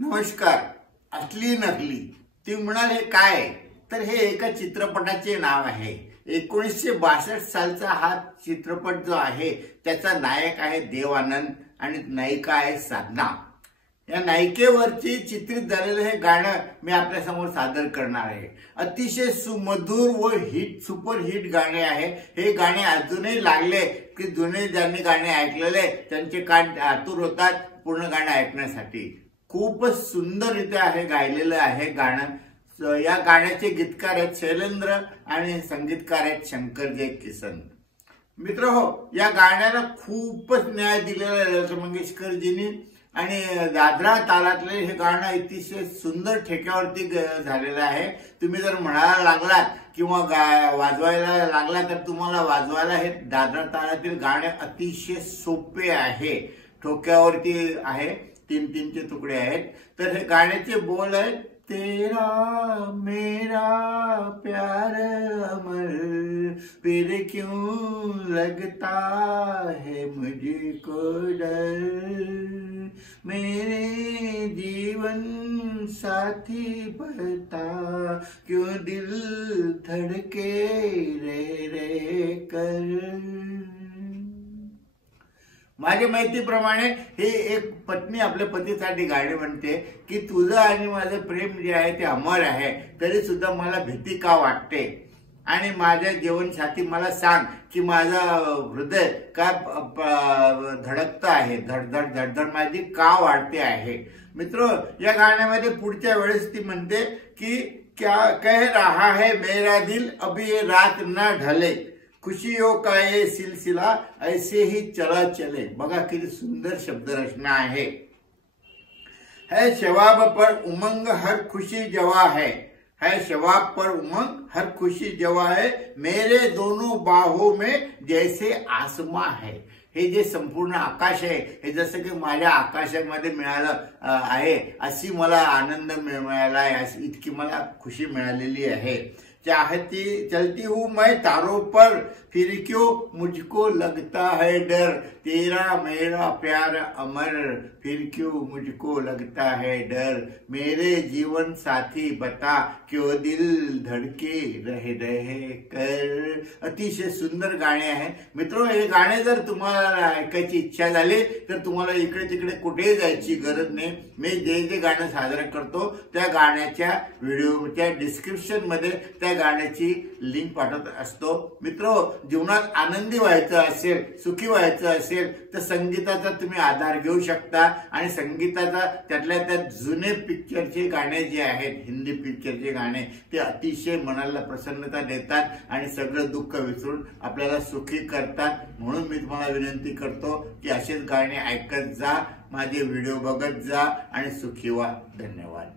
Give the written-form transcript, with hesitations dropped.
नमस्कार. असली नकली ती म्हणाले काय, तर हे एका चित्रपटाचे नाव आहे. 1962 सालचा हा चित्रपट जो आहे त्याचा नायक आहे देव आनंद आणि नायिका आहे साधना. या नायिकेवरची चित्रित झालेलं हे गाणं मी आपल्या समोर सादर करणार आहे. अतिशय सुमधुर व सुपर हिट गाणे आहे. हे गाणे अजूनही लागले की जुने ज्यांनी गाणे ऐकलेले त्यांचे कान आतुर होतात पूर्ण गाणं ऐकण्यासाठी. खूपच सुंदररित्या हे गायलेलं आहे गाणं. या गाण्याचे गीतकार आहेत शैलेंद्र आणि संगीतकार आहेत शंकर जय किसन. मित्र हो, या गाण्याला खूपच न्याय दिलेला आहे लता मंगेशकरजींनी आणि दादरा तालातले हे गाणं अतिशय सुंदर ठेक्यावरती झालेलं आहे. तुम्ही जर म्हणायला लागलात किंवा वाजवायला लागला तर तुम्हाला वाजवायला हे दादरा तालातील गाणे अतिशय सोपे आहे. ठोक्यावरती आहे, तीन तीनचे तुकडे आहेत. तर हे गाण्याचे बोल आहेत, तेरा मेरा प्यार अमर फिर क्यों लगता है मुझको डर, मेरे जीवन साथी बता क्यों दिल धड़के रे रे कर. माझ्या माहितीप्रमाणे हे एक पत्नी आपल्या पतीसाठी गाणे म्हणते की तुझं आणि माझं प्रेम जे आहे ते अमर आहे, तरी सुद्धा मला भीती का वाटते आणि माझ्या जीवनसाथी मला सांग की माझं हृदय का धडकतं आहे, धडधड धडधड माझी का वाढते आहे. मित्र, या गाण्यामध्ये पुढच्या वेळेस ती म्हणते की क्या कह रहा है मेरा दिल अभी ये रात न ढले, खुशियों का ये सिलसिला ऐसे ही चला चले. बघा किती सुंदर शब्दरचना आहे. शबाब पर उमंग हर खुशी जवा है शबाब पर उमंग हर खुशी जवा है, मेरे दोनों बाहों में जैसे आसमां है. हे जे संपूर्ण आकाश आहे हे जसं की माझ्या आकाशामध्ये मिळालं आहे अशी मला आनंद मिळाला आहे, अशी इतकी मला खुशी मिळालेली आहे. चाहती चलती हूँ मैं तारों पर फिर क्यों मुझको लगता है डर, तेरा मेरा प्यार अमर फिर क्यों मुझको लगता है डर, मेरे जीवन साथी बता क्यों दिल धड़के रहे रहे कर. अतिशय सुंदर गाणे आहे. मित्रों, हे गाणे जर तुम्हाला ऐकायची इच्छा झाली तर तुम्हाला इकडे तिकडे कुठेही जायची गरज नाही. मी जे गाणं सादर करतो त्या गाण्याच्या व्हिडिओच्या डिस्क्रिप्शन मध्ये त्या गाण्याची लिंक पाठवत असतो. मित्रो, जीवनात आनंदी व्हायचं असेल, सुखी व्हायचं असेल तर संगीताचा तुम्ही आधार घेऊ शकता आणि संगीताचा त्यातल्या त्यात जुने पिक्चरचे गाणे जे आहेत, हिंदी पिक्चरचे गाणे, ते अतिशय मनाला प्रसन्नता देतात आणि सगळं दुःख विसरून आपल्याला सुखी करतात. म्हणून मी तुम्हाला विनंती करतो की असेच गाणे ऐकत जा, माझे व्हिडिओ बघत जा आणि सुखी व्हा. धन्यवाद.